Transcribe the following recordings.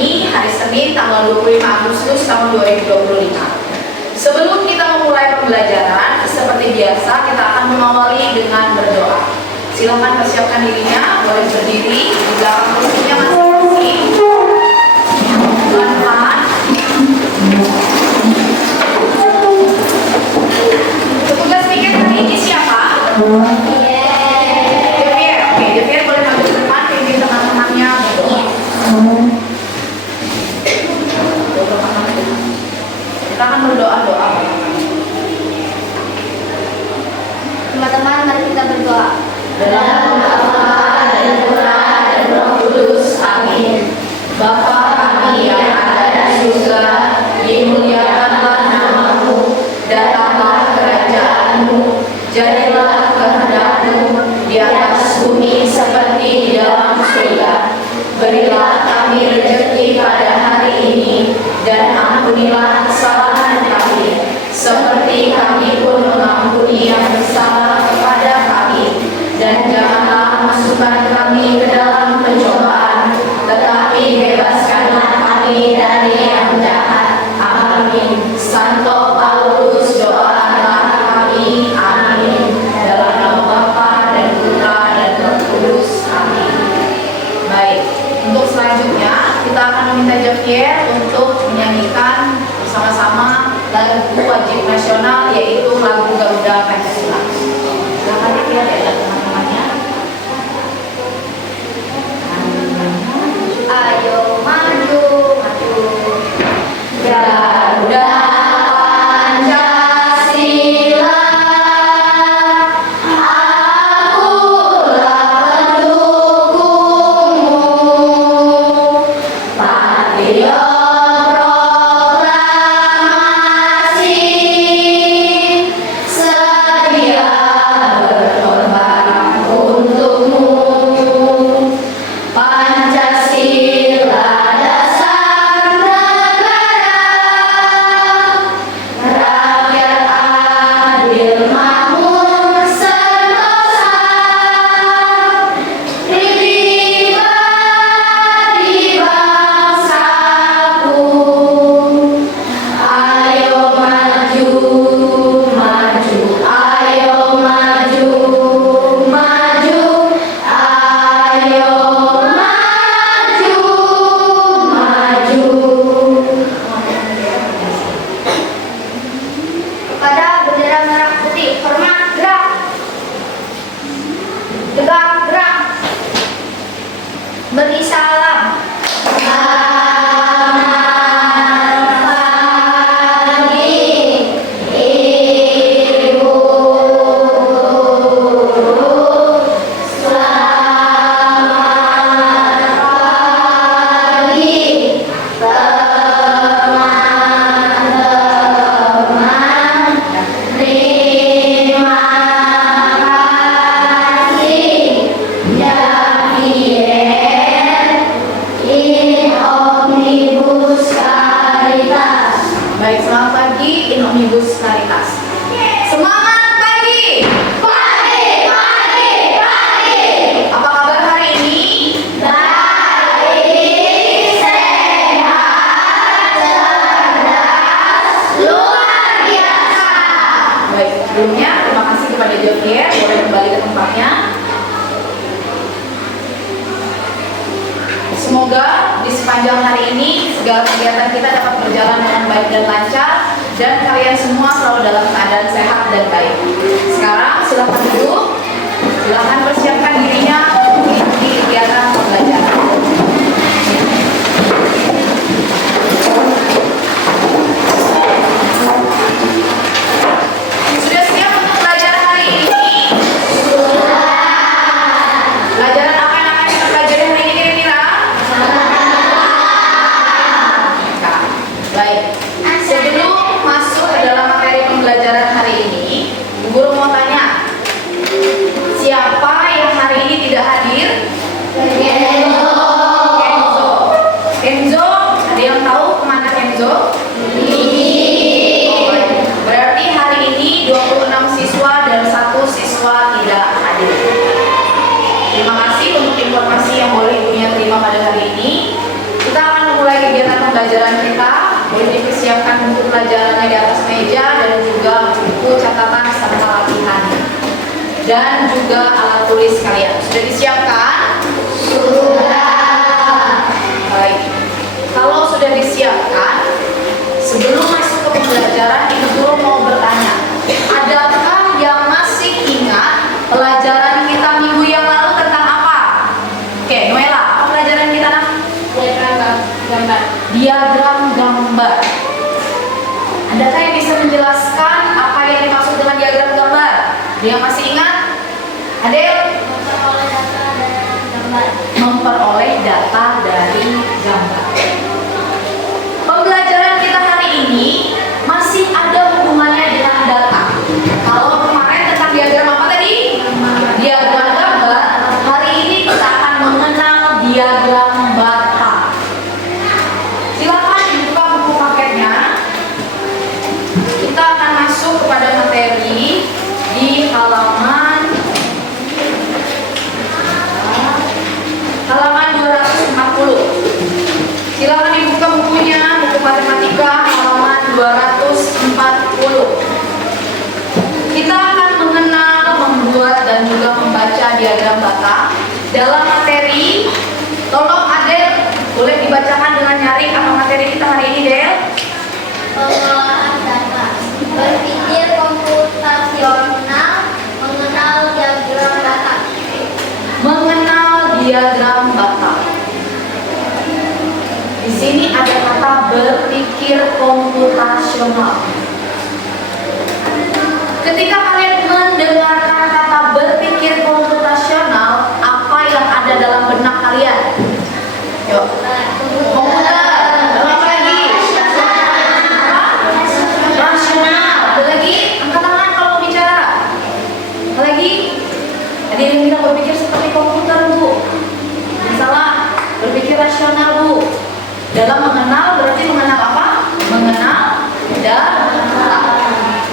ini hari Senin tanggal 25 Agustus tahun 2025. Sebelum kita memulai pembelajaran, seperti biasa kita akan mengawali dengan berdoa. Silakan persiapkan dirinya, boleh berdiri di belakang kursinya masing-masing. Pelan-pelan. Petugas piket hari ini siapa? Javier. Oke, Javier boleh maju ke depan, pimpin teman-temannya berdoa. Kita akan berdoa-doa. Teman-teman, mari kita berdoa. Dalam nama Allah dan Putra dan Roh Kudus. Amin. Bapa kami yang ada di surga, dimuliakanlah namamu, datanglah kerajaanmu, jadilah kehendakmu di atas bumi seperti di dalam surga. Berilah kami rezeki pada hari ini, dan ampunilah kesalahan kami, seperti kami pun mengampuni yang bersalah kepada kami. Dan janganlah masukkan kami ke dalam pencobaan, tetapi bebaskanlah kami dari yang jahat. Amin. Santo Paulus, doakanlah kami. Amin. Dalam nama Bapa dan Putra dan Roh Kudus. Amin. Baik, untuk selanjutnya kita akan meminta Javier untuk menyanyikan bersama-sama lagu wajib nasional, yaitu lagu Garuda Pancasila. Silakan Javier ya teman-temannya. Ayo maju, maju. Garuda Pancasila, akulah pendukungmu, patriot proklamasi, sedia berkorban untukmu. Pancasila dasar negara, rakyat adil makmur sentosa, pribadi bangsaku. Ayo maju, maju, ayo maju, maju, ayo maju, maju. Kepada bendera merah putih, hormat, gerak. Tegak, gerak. Beri salam. Selamat pagi, Ibu Guru. Selamat pagi, teman-teman. Terima kasih, Javier. In Omnibus Caritas. Baik, selamat pagi In Omnibus Caritas. Semangat pagi. Pagi, pagi, pagi. Apa kabar hari ini? Baik, sehat, cerdas, luar biasa. Baik, sebelumnya terima kasih kepada Javier, boleh kembali ke tempatnya. Semoga di sepanjang hari ini segala kegiatan kita dapat berjalan dengan baik dan lancar, dan kalian semua selalu dalam keadaan sehat dan baik. Sekarang silakan duduk, silakan persiapkan dirinya untuk mengikuti kegiatan pembelajaran. Sudah siap untuk belajar hari ini? Pelajaran apa yang akan kita pelajari hari ini kira-kira? Baik, sebelum masuk ke dalam materi pembelajaran hari ini, Bu Guru mau tanya, siapa yang hari pembelajaran kita. Boleh dipersiapkan buku pelajarannya di atas meja dan juga buku catatan serta latihan. Dan juga alat tulis kalian. Sudah disiapkan? Sudah. Baik. Kalau sudah disiapkan, sebelum masuk ke pembelajaran, Ibu Guru mau bertanya. Adakah yang masih ingat pelajaran kita minggu yang lalu tentang apa? Oke, Noella, apa pelajaran kita nak? Diagram gambar. Adakah yang bisa menjelaskan apa yang dimaksud dengan diagram gambar? Dia masih ingat? Adel? Memperoleh data dari gambar. Pembelajaran kita hari ini masih ada hubungannya dengan data. Kalau kemarin tentang diagram apa tadi? Diagram gambar. Hari ini kita akan mengenal diagram bata. Silakan dibuka buku paketnya. Kita akan masuk kepada materi di halaman 240. Silakan dibuka bukunya, buku matematika halaman 240. Kita akan mengenal, membuat dan juga membaca diagram bata. Dalam materi, tolong Adel boleh dibacakan dengan nyaring apa materi kita hari ini, Del? Pengolahan data. Berpikir komputasional, mengenal diagram data. Mengenal diagram bata. Di sini ada kata berpikir komputasional. Ketika kalian mendengarkan kata berpikir komputasional, apa yang ada dalam benak kalian? Yuk. Komputer. Apa lagi? Rasional. Ada lagi? Angkat tangan kalau mau bicara. Apa lagi? Ada yang bilang berpikir seperti komputer, Bu. Salah. Berpikir rasional, Bu. Dalam mengenal berarti mengenal apa? Mengenal data.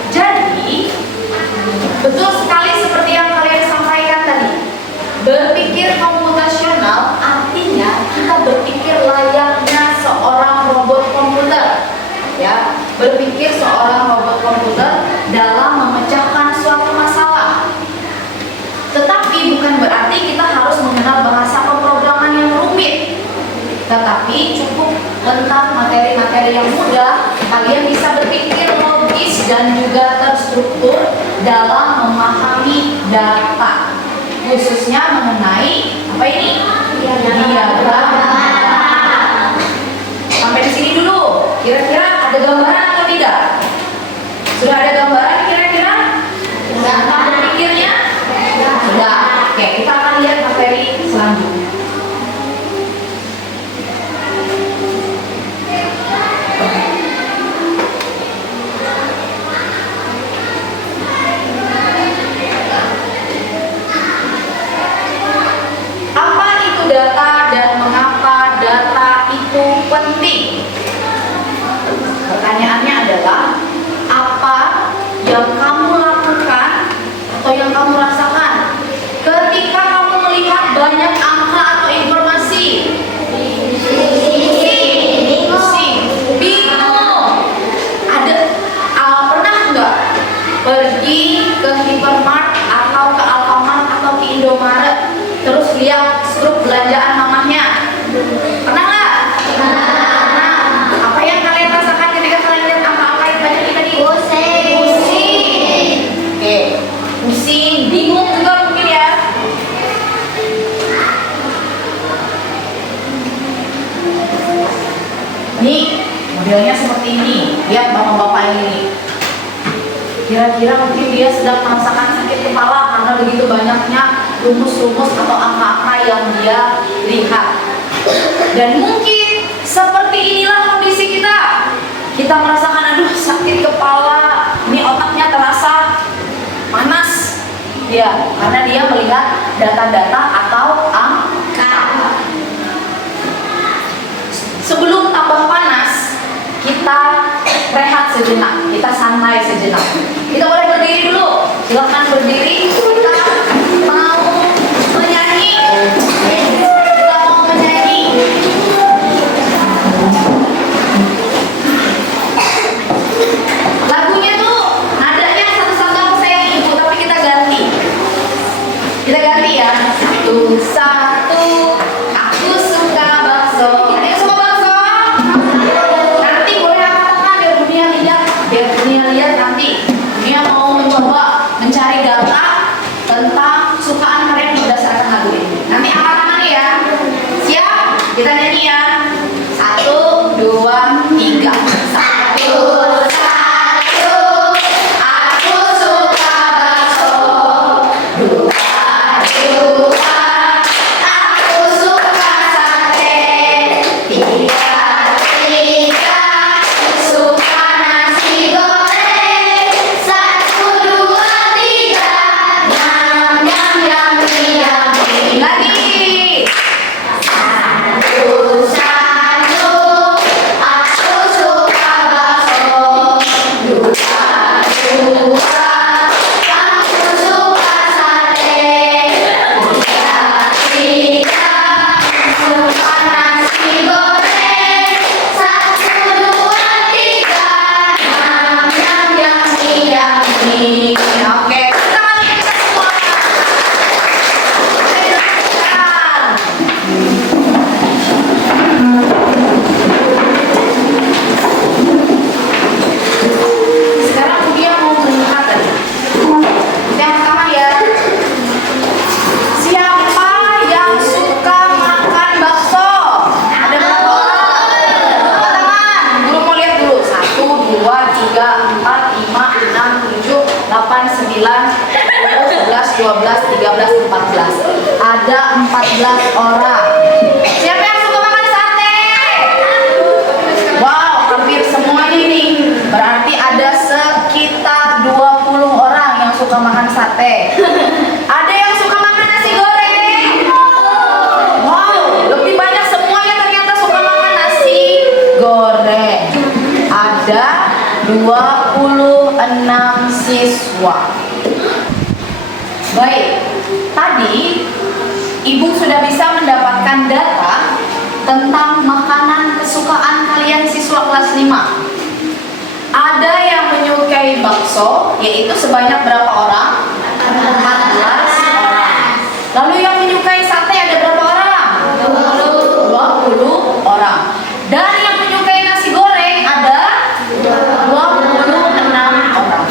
Jadi betul sekali seperti yang kalian sampaikan tadi. Berpikir komputasional artinya kita berpikir layaknya seorang robot komputer. Ya, berpikir seorang robot komputer dalam memecahkan suatu masalah. Tetapi bukan berarti kita harus mengenal bahasa pemrograman yang rumit. Tetapi cukup tentang materi-materi yang mudah, kalian bisa berpikir logis dan juga terstruktur dalam memahami data, khususnya mengenai apa ini? Diagram data. Sampai di sini dulu. Kira-kira ada gambaran atau tidak? Sudah ada gambaran kira-kira? Tentang berpikirnya? Sudah. Oke, kita akan lihat materi selanjutnya. Apa itu data dan mengapa data itu penting? Pertanyaannya adalah apa yang kamu lakukan atau yang kamu rasakan ketika kamu melihat banyak angka atau informasi? Pusing, bingung. Pernah nggak pergi ke Hypermart atau ke Alfamart atau ke Indomaret terus lihat struk belanjaan mamahnya? Pernah nggak? Pernah. Apa yang kalian rasakan ketika kalian lihat angka-angka yang banyak ini tadi? Pusing. Oke, pusing, bingung juga mungkin ya. Nih, modelnya seperti ini. Lihat bapak-bapak ini. Kira-kira mungkin dia sedang merasakan sakit kepala karena begitu banyaknya rumus-rumus atau angka-angka yang dia lihat. Dan mungkin seperti inilah kondisi kita. Kita merasakan aduh sakit kepala, ini otaknya terasa panas. Ya, karena dia melihat data-data atau angka. Sebelum tambah panas, kita rehat sejenak, kita santai sejenak. Kita boleh berdiri dulu. Silakan berdiri. Kita mau menyanyi. Kita mau menyanyi. 12, 13, 14. Ada 14 orang. Siapa yang suka makan sate? Wow, hampir semuanya nih. Berarti ada sekitar 20 orang yang suka makan sate. Ada yang suka makan nasi goreng? Wow, lebih banyak semuanya ternyata suka makan nasi goreng. Ada 26 siswa. Baik, tadi Ibu sudah bisa mendapatkan data tentang makanan kesukaan kalian siswa kelas 5. Ada yang menyukai bakso, yaitu sebanyak berapa orang? 14 orang. Lalu yang menyukai sate ada berapa orang? 20 orang. Dan yang menyukai nasi goreng ada 26 orang.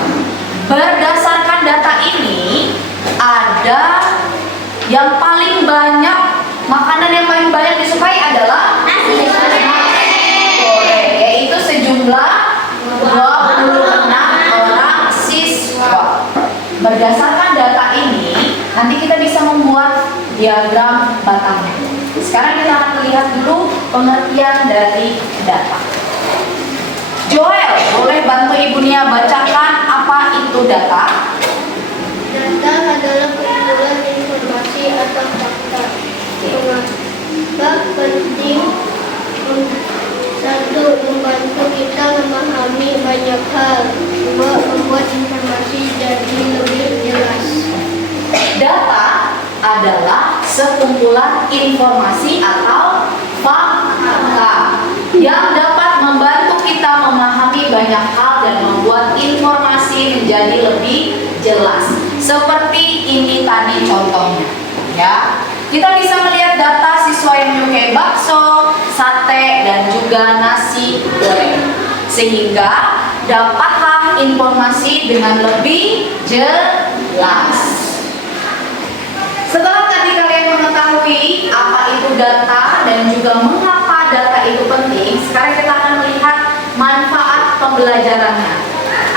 Berdasarkan data ini, ada yang paling banyak, makanan yang paling banyak disukai adalah nasi goreng, yaitu sejumlah 26 orang siswa. Berdasarkan data ini, nanti kita bisa membuat diagram batangnya. Sekarang kita akan melihat dulu pengertian dari data. Joel, boleh bantu Ibu Nia bacakan apa itu data? Data adalah kumpulan informasi atau fakta. Bab penting. Satu, membantu kita memahami banyak hal. Dua, membuat informasi jadi lebih jelas. Data adalah sekumpulan informasi atau fakta yang dapat membantu kita memahami banyak hal dan membuat informasi menjadi lebih jelas. Seperti ini tadi contohnya, ya. Kita bisa melihat data siswa yang menyukai bakso, sate, dan juga nasi goreng. Sehingga dapatlah informasi dengan lebih jelas. Setelah tadi kalian mengetahui apa itu data dan juga mengapa data itu penting, sekarang kita akan melihat manfaat pembelajarannya.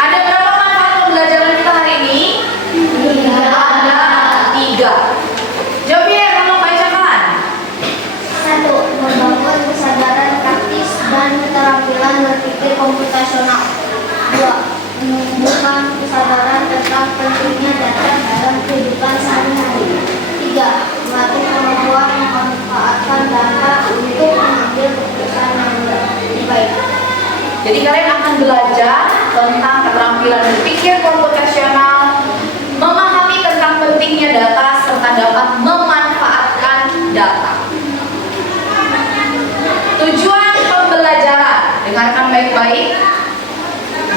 Ada berapa manfaat pembelajaran kita hari ini? Ada 3. Jawabnya kalau bacakan. Satu, membangun kesadaran praktis dan keterampilan berpikir komputasional. Dua, menumbuhkan kesadaran tentang pentingnya data dalam kehidupan sehari-hari. Tiga, melatih kemampuan memanfaatkan data untuk mengambil keputusan yang lebih baik. Jadi kalian akan belajar tentang keterampilan berpikir komputasional, memahami tentang pentingnya data, serta dapat memanfaatkan data. Tujuan pembelajaran, dengarkan baik-baik.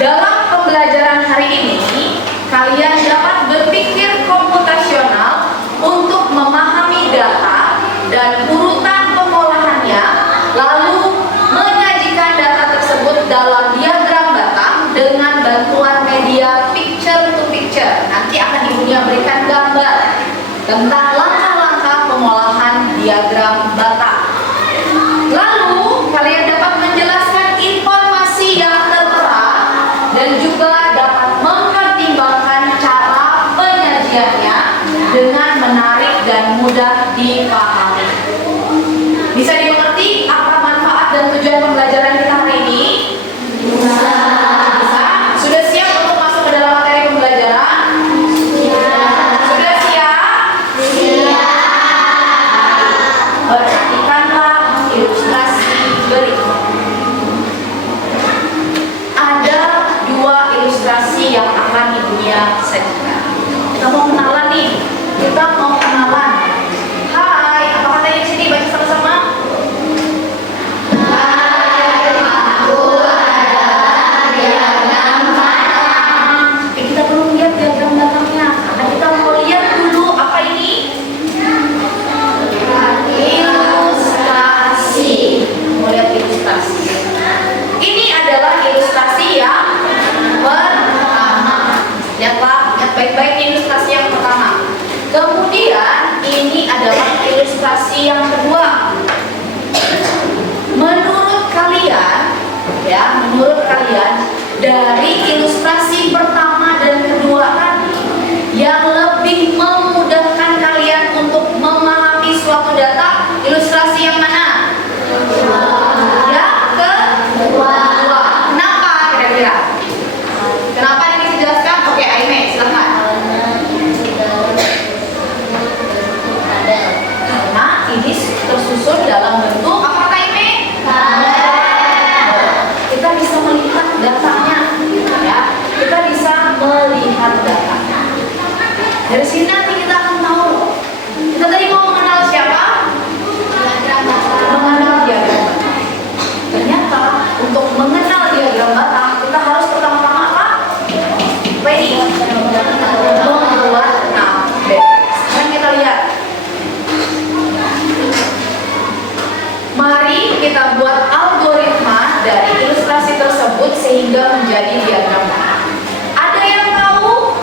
Dalam pembelajaran hari ini, kalian dapat berpikir komputasional untuk memahami data dan urutan pengolahannya, lalu menyajikan data tersebut dalam diagram batang dengan bantuan media picture to picture. Nanti akan Ibu Nia berikan gambar tentang langkah-langkah pengolahan diagram batang. Lalu kalian dapat menjelaskan informasi yang tertera dan juga dapat mempertimbangkan cara penyajiannya dengan menarik dan mudah dipahami. Bisa dimengerti apa manfaat dan tujuan pembelajaran kita hari ini? Bisa. Sudah siap untuk masuk ke dalam materi pembelajaran? Sudah siap? Perhatikanlah ilustrasi berikut. Ada 2 ilustrasi yang akan Ibu Nia sajikan. Kita mau kenalan nih. Kita mau kenalan. Hai, apa katanya di sini? Baca sama-sama. Kita belum lihat diagram batangnya karena kita mau lihat dulu apa ini. Ilustrasi. Mau lihat ilustrasi. Ini adalah ilustrasi yang pertama. Lihatlah, lihat baik-baik ilustrasi yang pertama. Kemudian ini adalah ilustrasi yang kedua. Menurut kalian, dari ilustrasi pertama dan kedua tadi, yang lebih memuaskan untuk mengenal diagram batang, kita harus pertama-tama apa? Apa ini? Membuat tabel. Sekarang kita lihat. Mari kita buat algoritma dari ilustrasi tersebut sehingga menjadi diagram batang. Ada yang tahu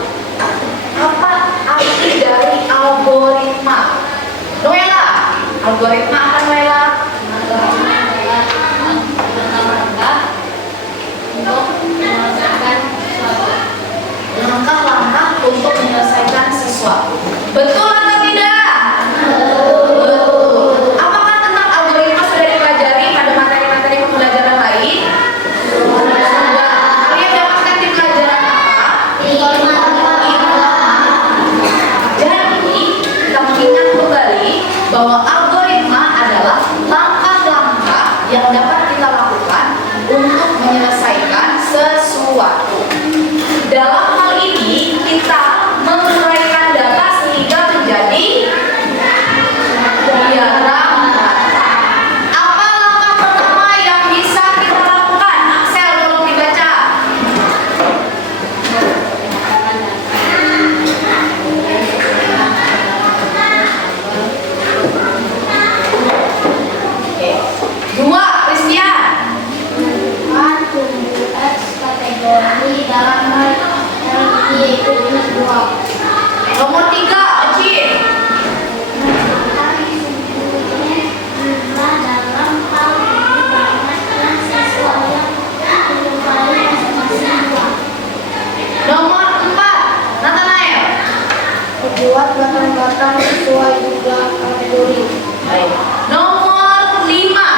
apa arti dari algoritma? Noela, algoritma apa Noela? Langkah-langkah untuk menyelesaikan sesuatu. Betul atau tidak? Betul. Apakah tentang algoritma sudah dipelajari pada materi-materi pembelajaran lain? Sudah. Kalian dapatkan di pelajaran apa? Jadi, kita mengingat kembali bahwa algoritma adalah langkah-langkah yang dapat kita lakukan untuk menyelesaikan sesuatu. Dalam hal ini, kita menguraikan data sehingga menjadi diagram batang. Apa langkah pertama yang bisa kita lakukan? Axel, tolong dibaca. Oke. 2, Christian. Tunggu X kategori dalam hal yaitu minus 2. Nomor 3, Acin. Mencari sumbernya jumlah dalam hal ini banyaknya siswa yang menyukai masing-masing 2. Nomor 4, Nathanael. Membuat batang-batang sesuai jumlah kategori. Baik. Nomor 5,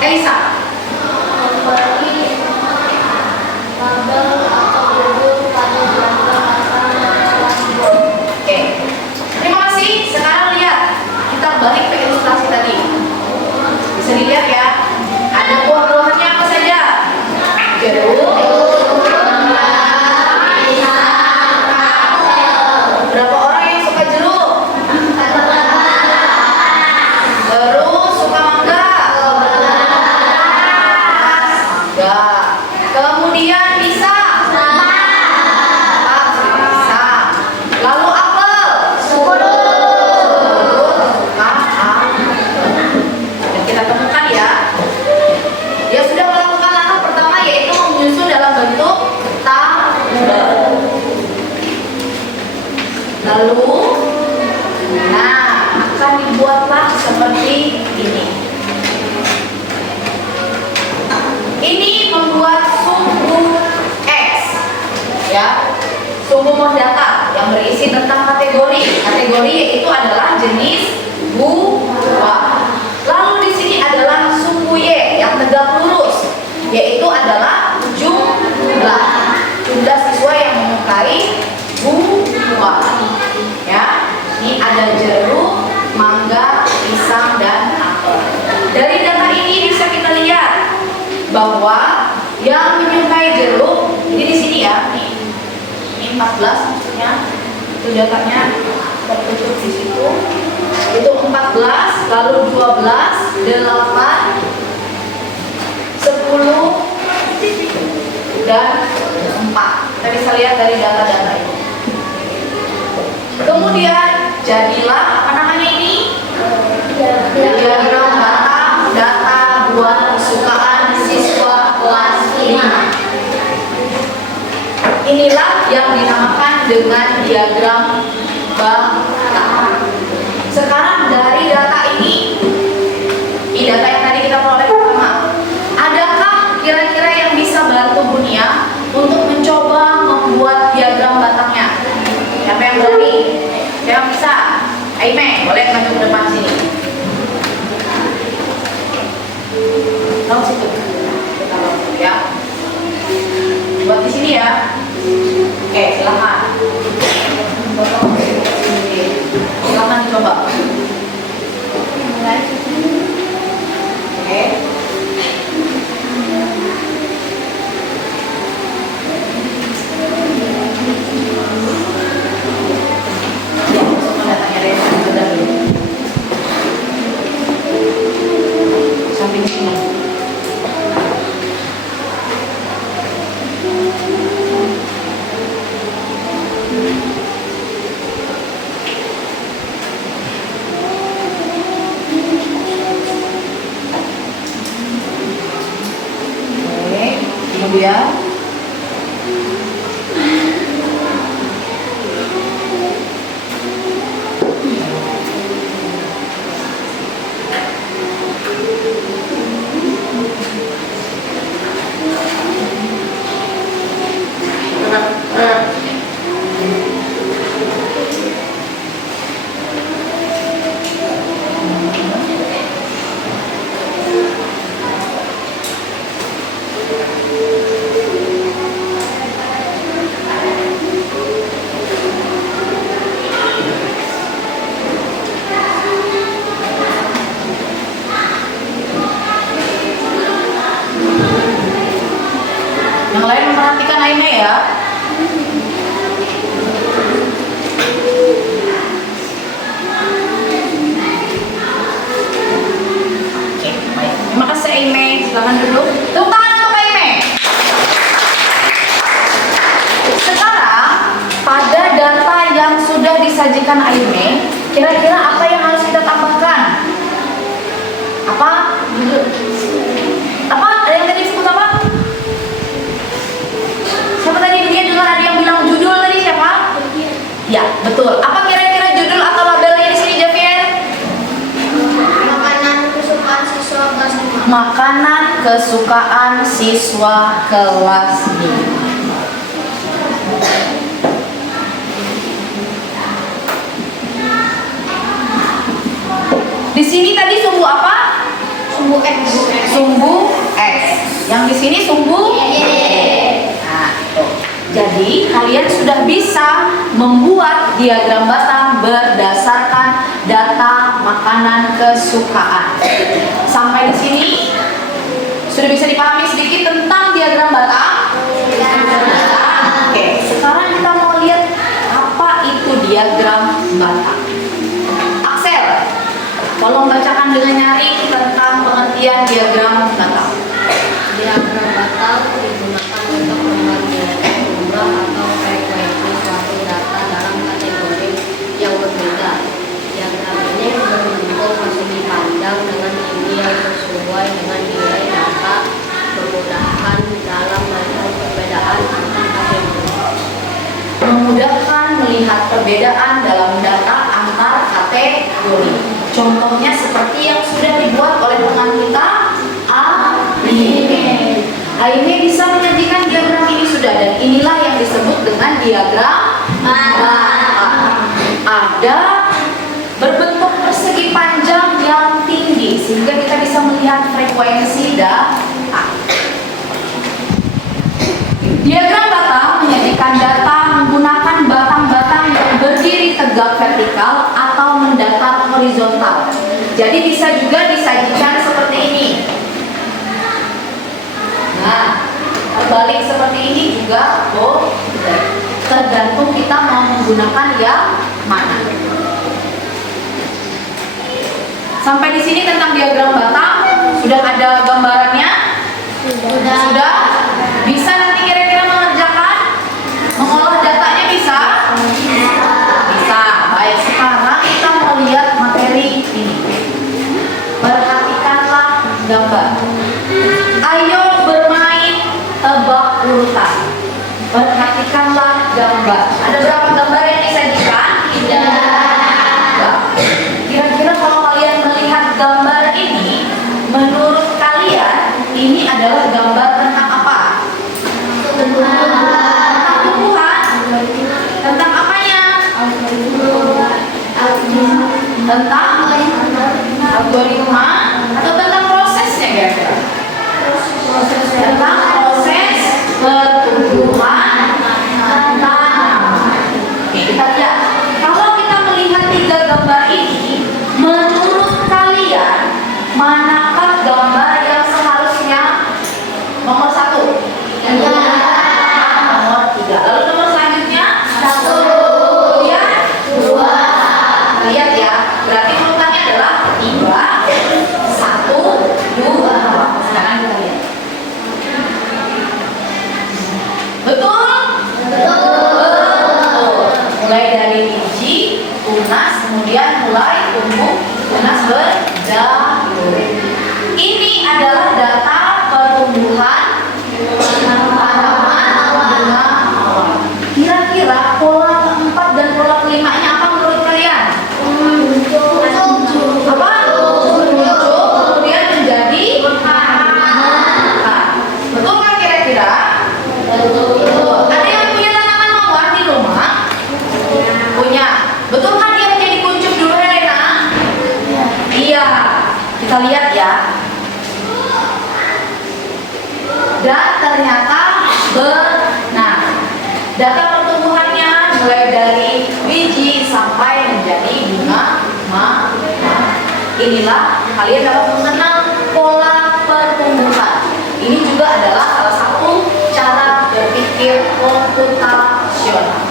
Elisa. Memberi label atau judul pada batang-batang tersebut. Oke. Terima kasih. Sekarang lihat. Kita balik ke ilustrasi tadi. Bisa dilihat ya. Ada buah-buahannya apa saja? Jeruk. Berapa orang yang suka jeruk? Terus suka mangga? Enggak. Kemudian pisang? Pisang. Lalu apel? Suka apel. Dan kita temukan ya. Dia sudah melakukan langkah pertama yaitu menyusun dalam bentuk tabel. Lalu, nah, akan dibuatlah seperti ini. Ini membuat sumbu X, ya, sumbu mendata yang berisi tentang kategori. Kategori yaitu adalah jenis buah. Lalu di sini adalah sumbu Y yang tegak lurus, yaitu adalah jumlah siswa yang menyukai buah. Ya, ini ada jeruk, mangga, pisang, dan apel. Dari data ini bisa kita lihat bahwa yang menyukai jeruk ini di sini ya, ini 14 maksudnya, itu datanya tertutup di situ. Itu 14, lalu 12, 8, 10, dan 4. Kita bisa lihat dari data-data ini. Kemudian jadilah apa namanya ini? Diagram batang data buat kesukaan siswa kelas 5. Inilah yang dinamakan dengan diagram batang. Sekarang dari data ini data yang tadi kita peroleh pertama, adakah kira-kira yang bisa bantu Bunia untuk mencoba membuat diagram batangnya? Siapa yang berani? Siapa yang bisa? Aime, boleh maju ke depan sini. Lalu situ. Kita langsung ya. Buat di sini ya. Oke, silakan. Silakan coba. Oke. Samping sini. Ibu ya. Yang lain memperhatikan Aime ya. Oke, baik. Terima kasih Aime. Silakan duduk. Tepuk tangan untuk Aime. Sekarang pada data yang sudah disajikan Aime, kira-kira apa yang harus kita tambahkan? Apa? Apa? Ada yang tadi disebut apa? Siapa tadi dia dengar ada yang bilang judul tadi siapa? Ya, betul. Apa kira-kira judul atau labelnya di sini, Javier? Makanan kesukaan siswa kelas 5. Makanan kesukaan siswa kelas 5. Di sini tadi sumbu apa? Sumbu X. Sumbu X. Yang di sini sumbu Y. Nah, tuh. Jadi kalian sudah bisa membuat diagram batang berdasarkan data makanan kesukaan. Sampai di sini sudah bisa dipahami sedikit tentang diagram batang? Oke, sekarang kita mau lihat apa itu diagram batang. Axel, tolong bacakan dengan nyaring tentang pengertian diagram batang. Diagram batang digunakan untuk membagi jumlah atau frekuensi suatu data dalam kategori yang berbeda. Diagram ini membentuk persegi panjang dengan tinggi yang sesuai dengan nilai data, memudahkan dalam melihat perbedaan antar kategori. Memudahkan melihat perbedaan dalam data antar kategori. Contohnya seperti yang sudah dibuat oleh teman kita, Aime. Aime bisa menyajikan diagram ini sudah, dan inilah yang disebut dengan diagram batang. Ada berbentuk persegi panjang yang tinggi sehingga kita bisa melihat frekuensi data. Diagram batang menyajikan data menggunakan batang-batang yang berdiri tegak vertikal atau mendatar horizontal. Jadi bisa juga disajikan seperti ini. Nah, terbalik seperti ini juga boleh. Tergantung kita mau menggunakan yang mana. Sampai di sini tentang diagram batang sudah ada gambarannya? Sudah? Bisa nanti kira-kira mengerjakan? Mengolah datanya bisa? Bisa. Baik, sekarang kita mau lihat materi ini. Perhatikanlah gambar. Ayo bermain tebak urutan. Perhatikanlah gambar. Ada berapa gambar yang disajikan? Tidak. Kira-kira kalau kalian melihat gambar ini, menurut kalian ini adalah gambar tentang apa? Tentang tumbuhan? Tentang apanya? Tentang algoritma atau tentang prosesnya kira-kira? Tentang proses pertumbuhan tanaman. Oke, kita lihat. Kalau kita melihat tiga gambar ini, menurut kalian manakah gambar yang seharusnya nomor 1? Nomor 3. Lalu nomor selanjutnya 1. Kemudian 2. Lihat ya. Berarti menurut benar. Data pertumbuhannya mulai dari biji sampai menjadi bunga mawar. Inilah kalian dapat mengenal pola pertumbuhan. Ini juga adalah salah satu cara berpikir komputasional.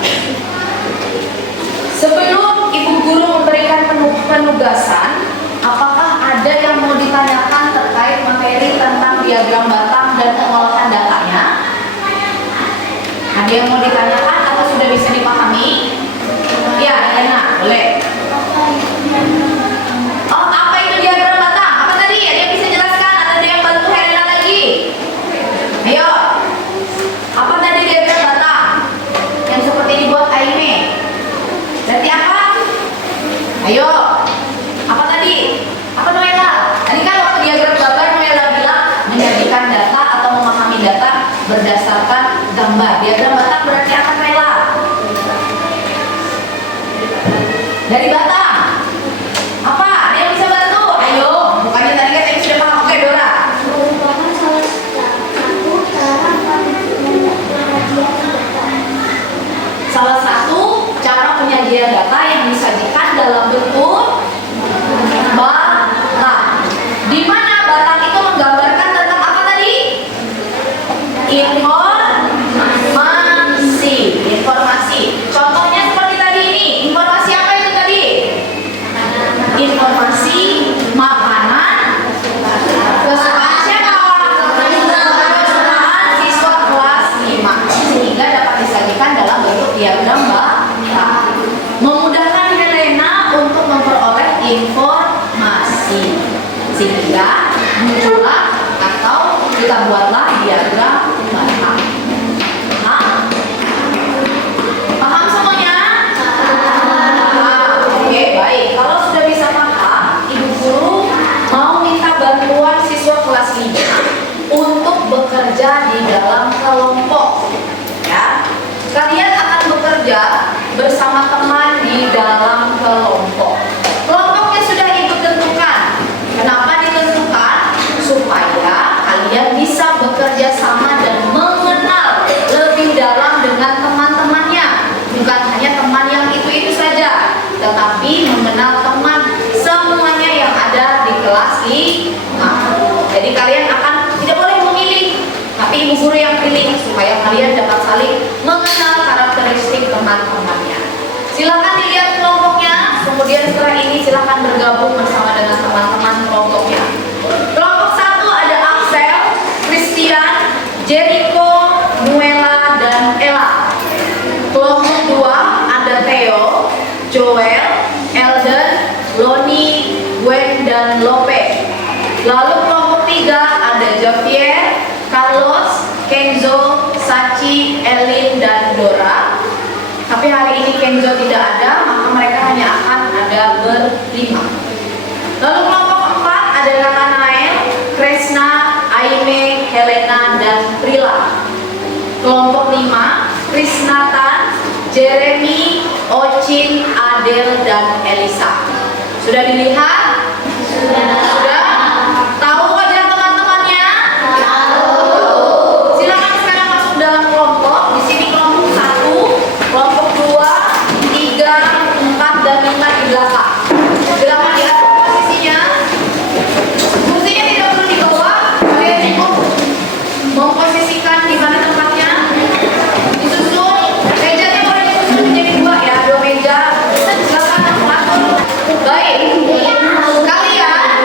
Sebelum Ibu Guru memberikan penugasan, apakah ada yang mau ditanyakan terkait materi tentang diagram batang dan pengolahan datanya? Ada yang mau ditanyakan atau sudah bisa dipahami? Ya, Yana, boleh. Oh, apa itu diagram batang? Apa tadi? Ada yang bisa jelaskan? Ada yang bantu Helena lagi? Ayo. Apa tadi diagram batang? Yang seperti dibuat Aime. Berarti apa? Ayo. Apa tadi? Apa Noela? Tadi kan waktu diagram gambar Noela bilang menjadikan data atau memahami data berdasarkan gambar. Diagram batang berarti apa Noela? Dari batang. Apa? Ada yang bisa bantu? Ayo. Bukannya tadi kan yang sudah paham. Oke, Dora. Merupakan salah satu cara Salah satu cara penyajian data yang disajikan dalam bentuk batang. Di mana batang itu menggambarkan tentang apa tadi? Informasi. Contohnya seperti tadi ini. Informasi apa itu tadi? Informasi makanan kesukaan siapa? Kesukaan siswa kelas 5, sehingga dapat disajikan dalam bentuk diagram batang. Memudahkan Helena untuk memperoleh informasi, sehingga muncullah atau kita buatlah diagram batang. Paham semuanya? Oke, baik. Kalau sudah bisa paham, Ibu Guru mau minta bantuan siswa kelas 5 untuk bekerja di dalam kelompok. Ya, kalian akan bekerja bersama teman di dalam kelompok. Kelompoknya sudah Ibu tentukan. Kenapa ditentukan? Supaya kalian bisa bekerja sama dan mengenal lebih dalam dengan teman-temannya. Bukan hanya teman yang itu-itu saja, tetapi mengenal teman semuanya yang ada di kelas 5. Jadi kalian akan tidak boleh memilih, tapi Ibu Guru yang pilih supaya kalian dapat saling mengenal karakteristik teman-temannya. Silakan dilihat kelompoknya, kemudian setelah ini silakan bergabung bersama dengan teman-teman kelompoknya. Kelompok 1 ada Axel, Christian, Jericho, Nuela, dan Ella. Kelompok 2 ada Theo, Joel, Elden, Loni, Gwen, dan Lope. Lalu kelompok 3 ada Javier, Carlos, Kenzo, Sachi, Elin, dan Dora. Tapi hari ini Kenzo tidak ada, maka mereka hanya akan ada berlima. Lalu kelompok 4 ada Nathanael, Kresna, Aime, Helena, dan Prila. Kelompok 5 Krisnatan, Jeremy, Ocin, Adel, dan Elisa. Sudah dilihat? Sudah? Tahu wajah teman-temannya? Tahu. Silakan sekarang masuk dalam kelompok. Di sini kelompok 1, kelompok 2, 3, 4, dan 5 di belakang. Silakan diatur posisinya. Kursinya tidak perlu di bawah. Kalian cukup memposisikan di mana tempatnya. Disusun. Mejanya boleh disusun menjadi 2 ya, 2 meja. Silakan atur. Baik. Kalian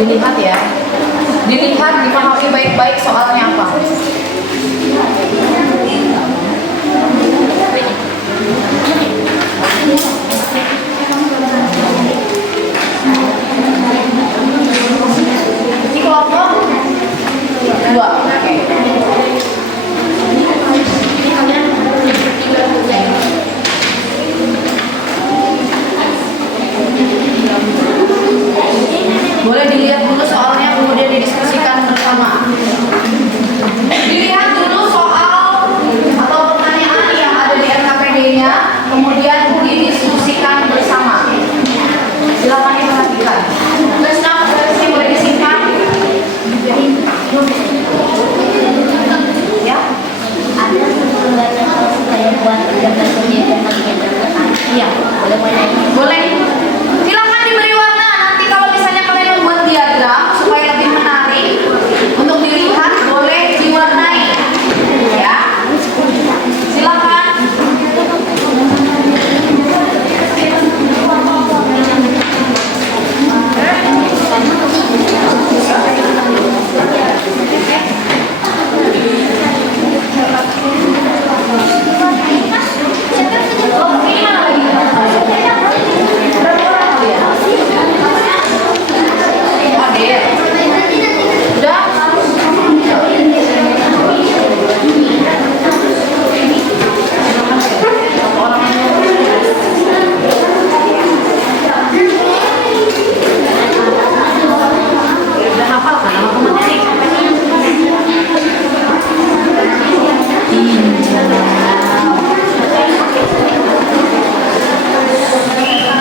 Dilihat ya. Dilihat, dipahami baik-baik soalnya apa. Ini kelompok 2. Oke. Boleh dilihat dulu soalnya, kemudian didiskusikan bersama. Dilihat dulu soal atau pertanyaan yang ada di RKPD-nya, kemudian didiskusikan bersama. Silakan diperhatikan. Terus ini boleh disimpan. Ya? Ada sebenarnya supaya buat gambar kegiatan kegiatan. Iya. Boleh. Silakan diberi warna. Nanti kalau misalnya kalian membuat diagram supaya lebih menarik untuk dilihat, boleh diwarnai. Ya. Silakan. Oh, ini mana lagi? Berapa orang kalian? Ada. Udah? Udah hafal kan nama materi?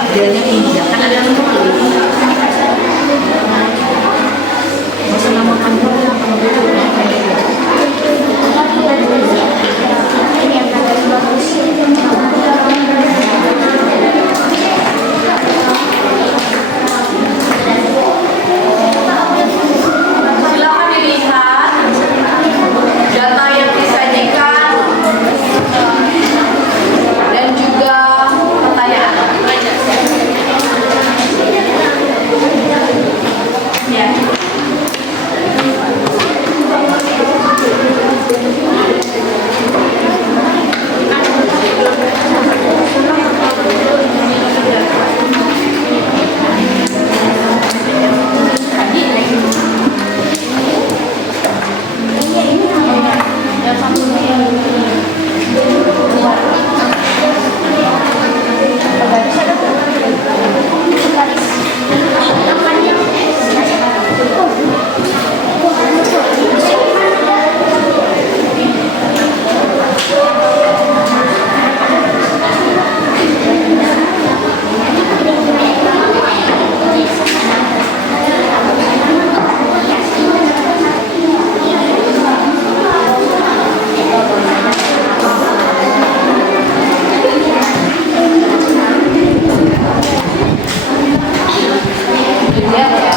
Dianya injak kan ada nama masa nama kantor silakan dilihat data yang disajikan dan juga pertanyaan. Ya. Dilihat ya.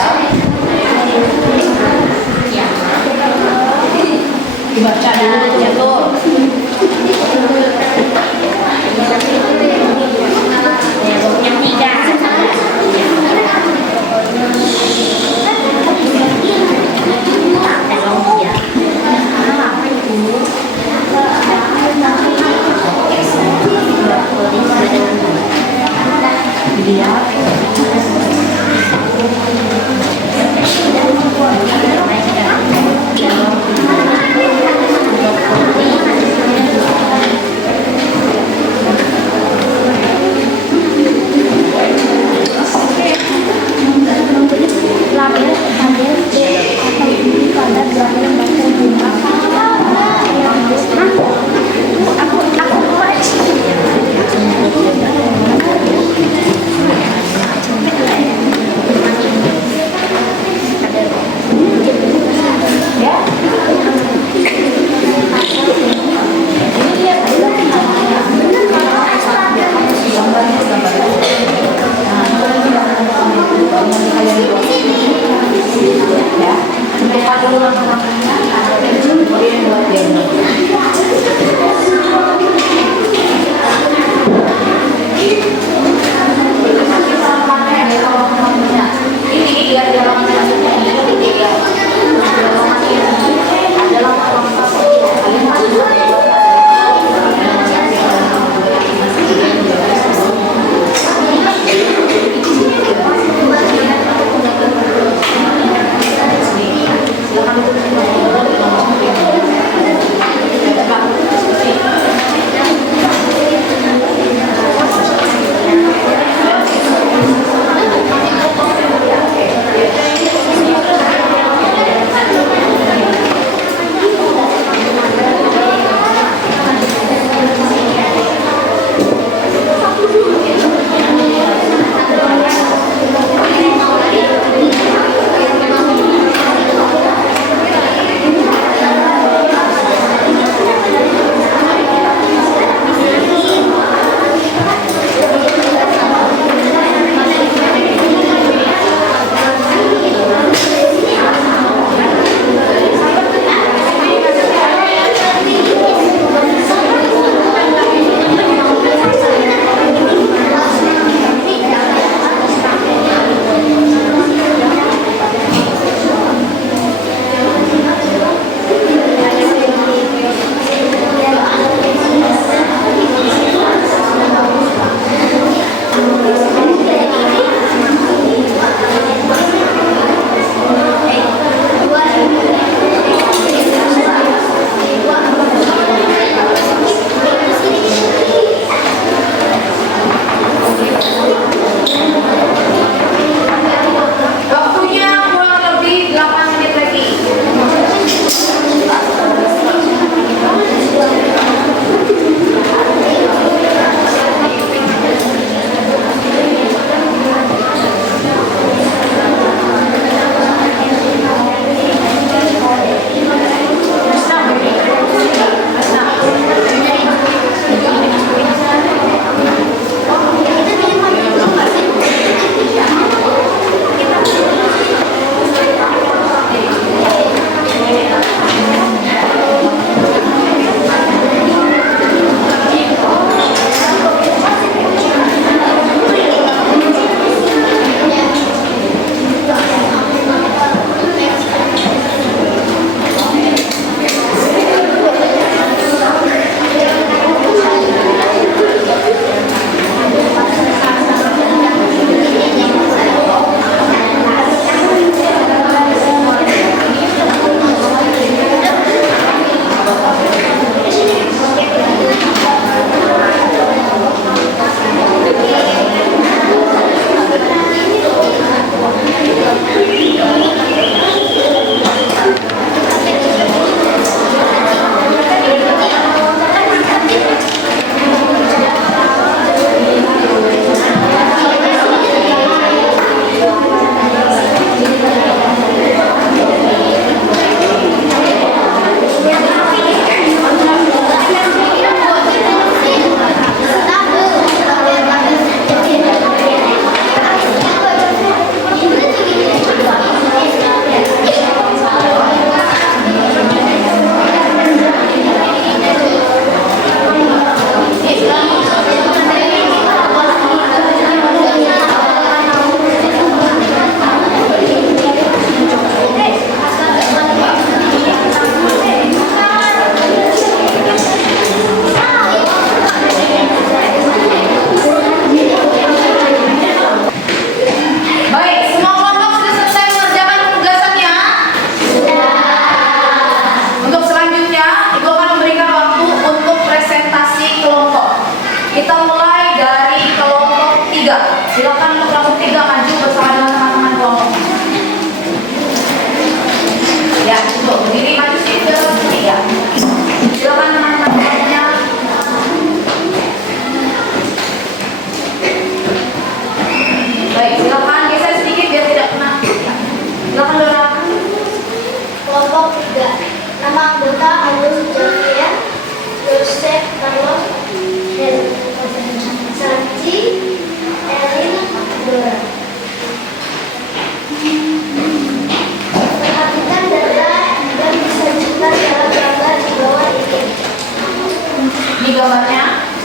Dibaca dulu ya tuh. Yang 3. Dilihat. Ini lihat di halaman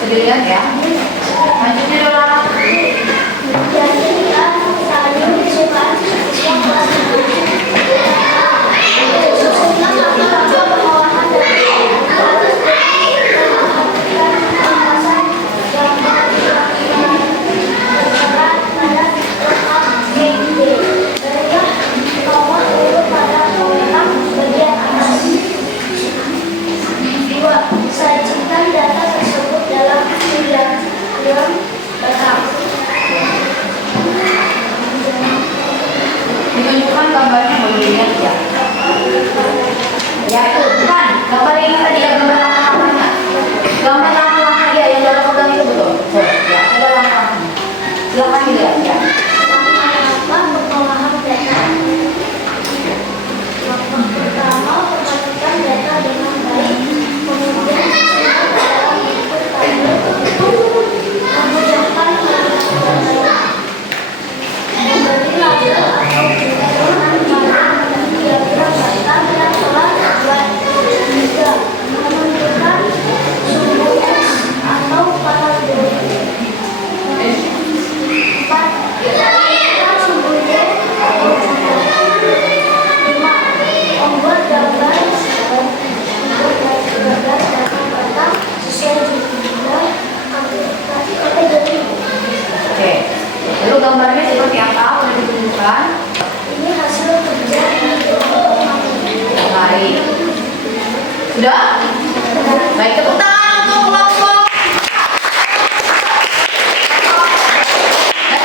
dilihat ya. Lanjutnya adalah Jadi sayur disukai siswa kelas 7. Susunan atau pengolahan dari kemasan gambar tertera pada KGD. Berilah nomor urut pada kotak bagian atas. 2. Sajikan data tersebut dalam diagram tetap. ditunjukkan gambarnya, boleh dilihat ya. Ya itu bukan gambar ini tadi ya, gambar langkah-langkahnya. Gambar langkah-langkah dia yang dalam program itu betul. Ya, ada langkah-langkahnya. Silakan dilihat ya. Langkah pengolahan data. Langkah pertama, perhatikan data dengan baik. Kemudian susun dalam bentuk tabel. Memudahkan pengaturan data. Memberi label atau tulisan pada diagram data yang telah dibuat. 3. Menentukan sumbu X atau parabol. 4. Menentukan sumbu Y atau bulan. 5. Membuat gambar data sesuai jumlah kategori. Oke. Lalu gambarnya seperti apa? Boleh ditunjukkan? Ini hasil kerja Baik. Sudah? Baik, tepuk tangan untuk kelompok.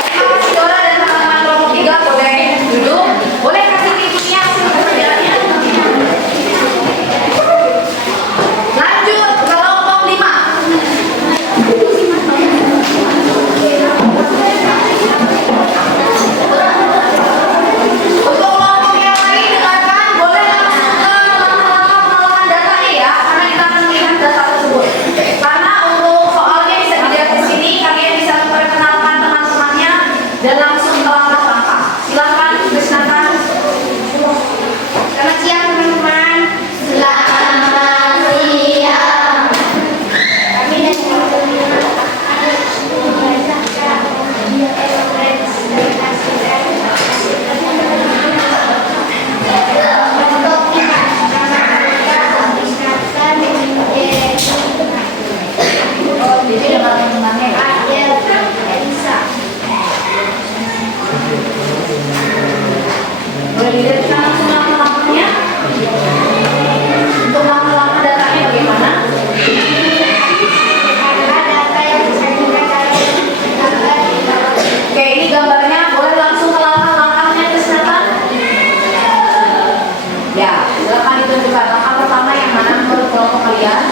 Terima kasih Dora dan teman-teman kelompok 3. Boleh duduk. Boleh kasih pintunya hasil kerjanya. Lanjut kelompok 5. Untuk kelompok yang lain dengarkan, boleh langsung ke langkah-langkah pengolahan datanya ya, karena kita akan melihat data tersebut. Karena untuk soalnya bisa dilihat di sini, kalian bisa memperkenalkan teman-temannya dan langsung ke langkah-langkah. Silakan, silakan. Selamat siang teman-teman. Selamat siang. Kami dari teman-teman membacakan dia Jadi dengan teman-temannya ya. Boleh dilihat langsung langkah-langkahnya. Untuk langkah-langkah datanya bagaimana? Oke, ini gambarnya. Boleh langsung ke langkah-langkahnya kesehatan? Ya, silakan ditunjukkan. Langkah pertama yang mana menurut kelompok kalian?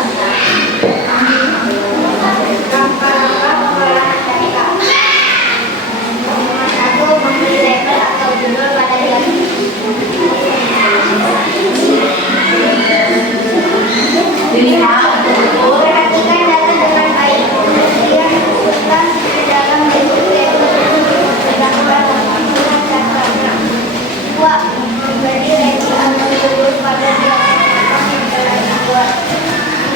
Dilihat betul. Perhatikan data dengan baik, kemudian masukkan ke dalam bentuk gambar data. 2. Memberi label atau judul pada diagram yang telah dibuat.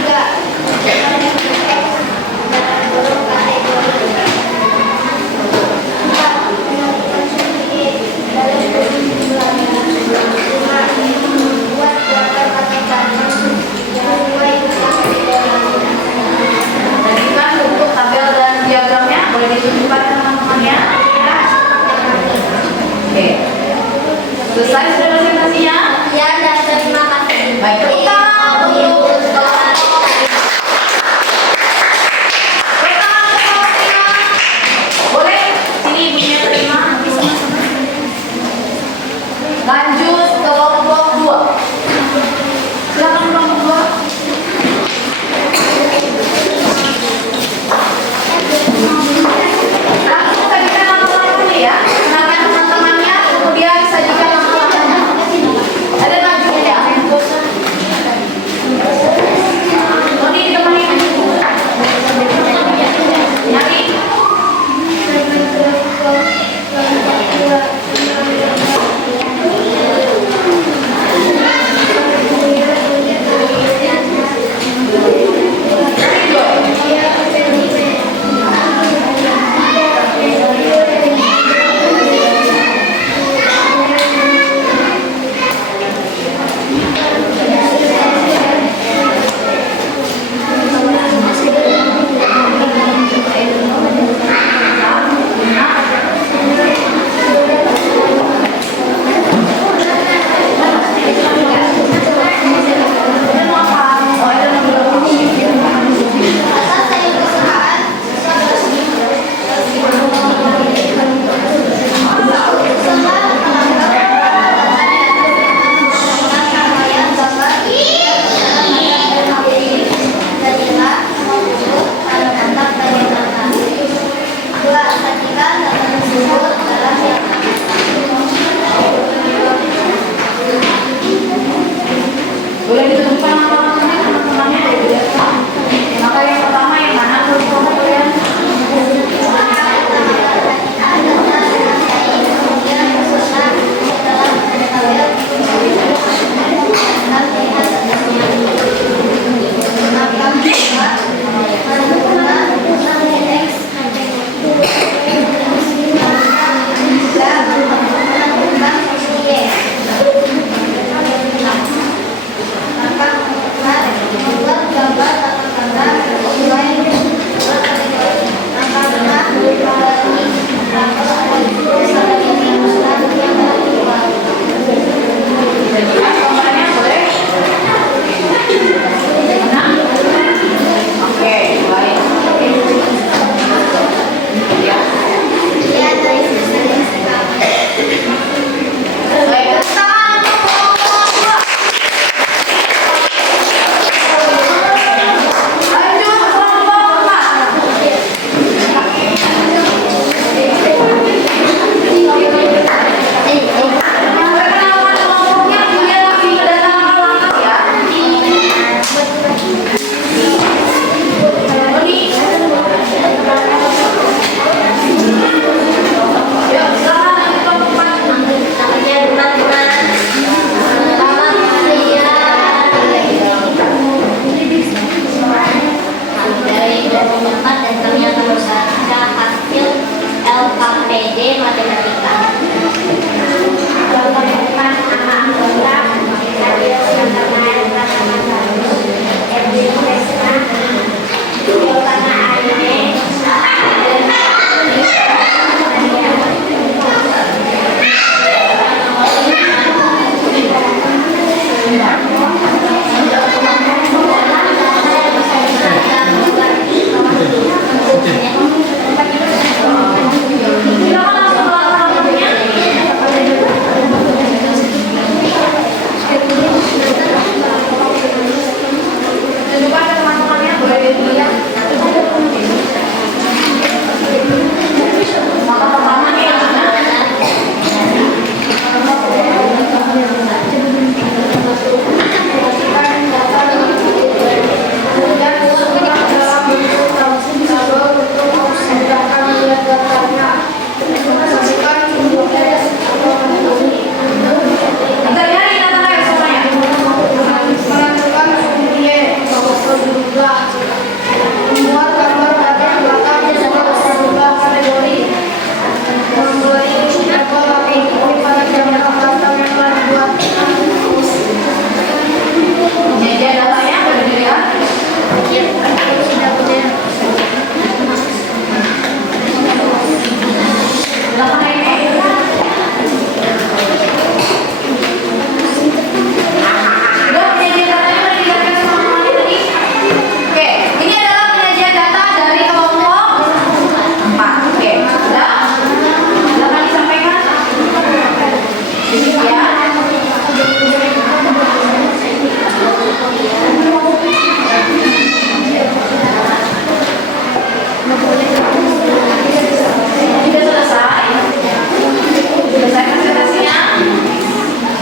3. Menentukan X dalam kolom kategori. 4. Menentukan sumbu Y dalam kolom jumlahnya. 5. Membuat gambar atau tabel sesuai Tadi kan bentuk tabel dan diagramnya boleh ditunjukkan teman-temannya. Oke. Selesai sudah presentasinya? Ya, dan terima kasih. Baik, tepuk tangan untuk kelompok 5. Boleh sini ibunya terima. Lanjut ke kelompok 2. Silakan kelompok 2. Langsung sajikan langkah-langkahnya ya. Kenalkan teman-temannya, kemudian sajikan langkah-langkahnya. Ada lanjutnya ya. Tony ditemani. Nyari.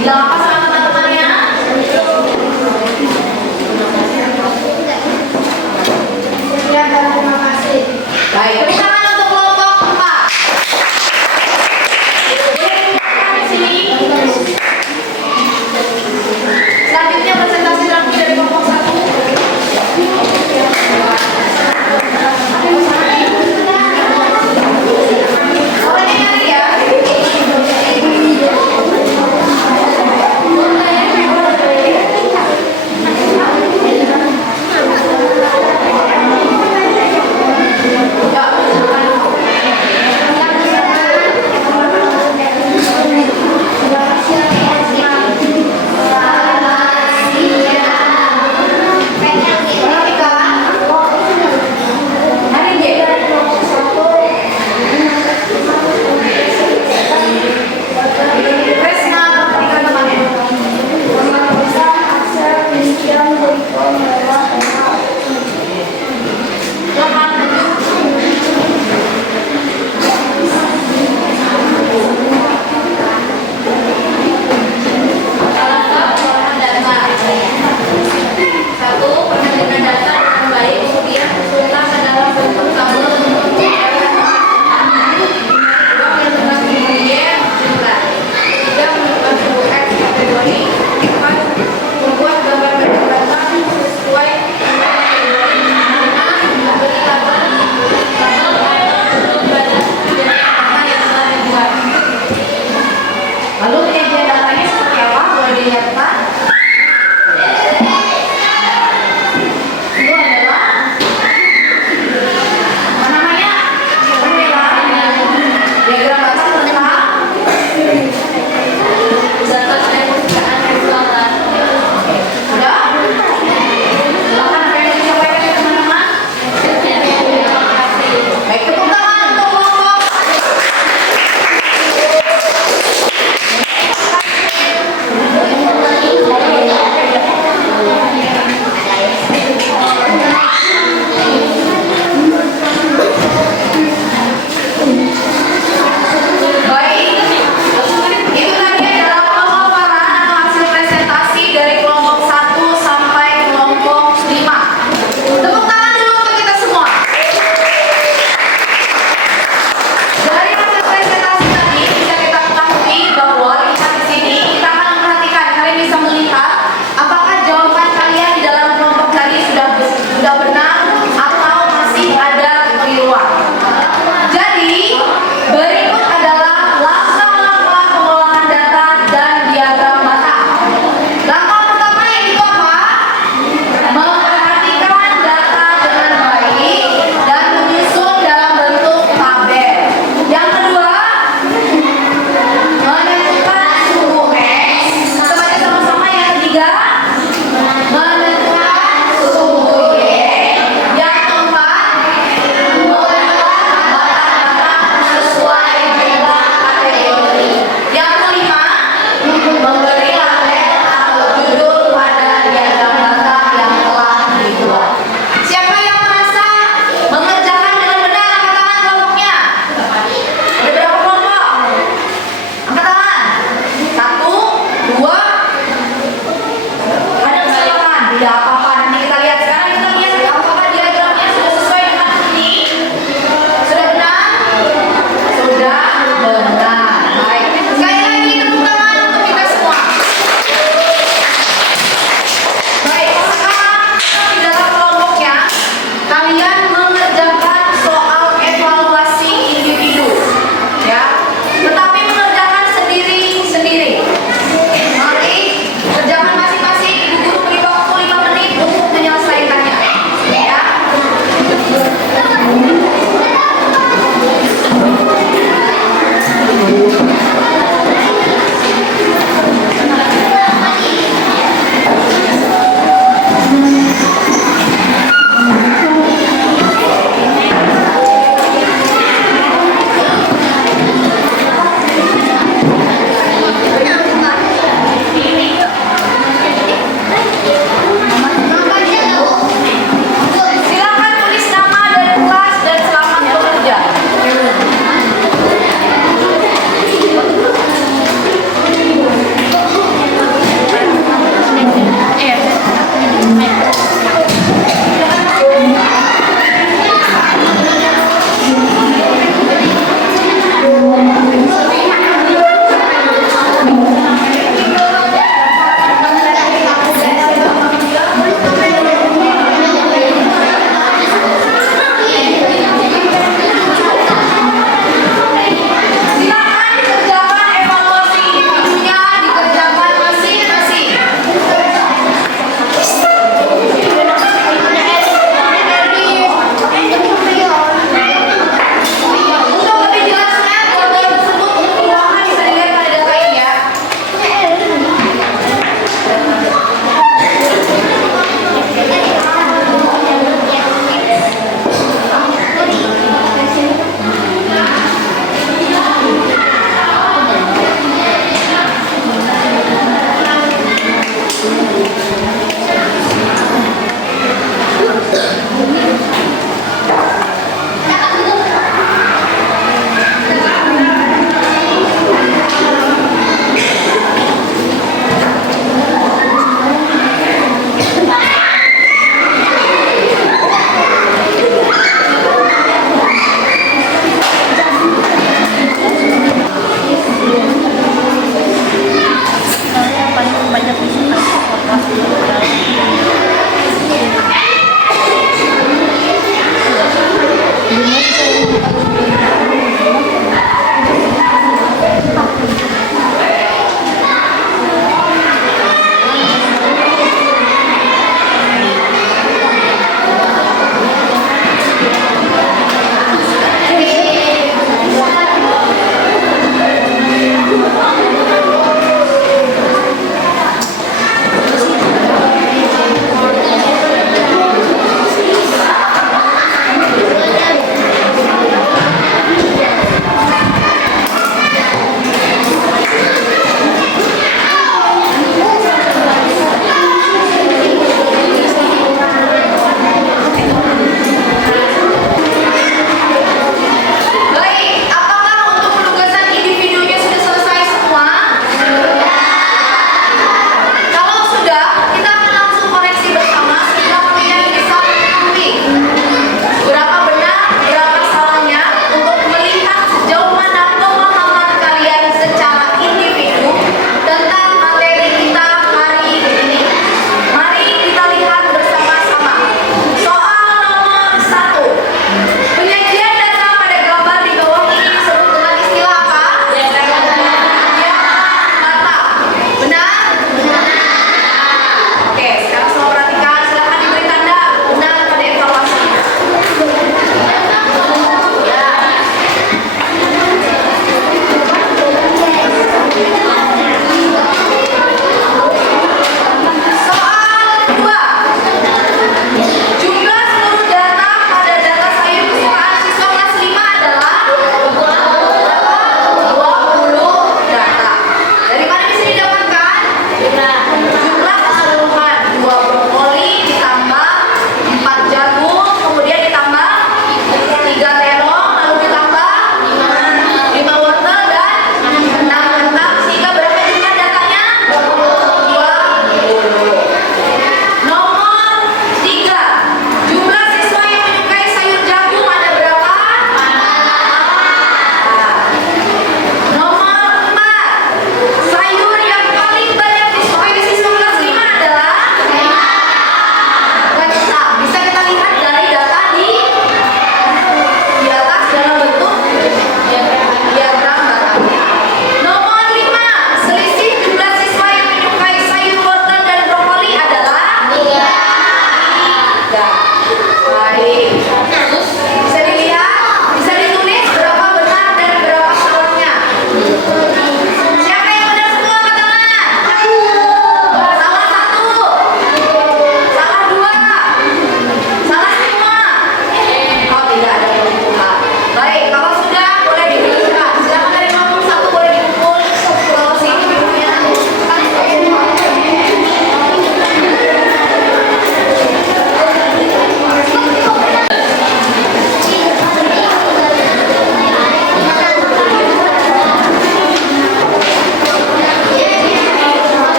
Bilang apa sama teman-temannya? Ya, terima kasih. Baik, beri tangan untuk kelompok 4. Di sini. Selanjutnya presentasi rapi dari kelompok 1. Awalnya nyari ya. Lalu penyajian datanya seperti apa? Boleh dilihat Pak?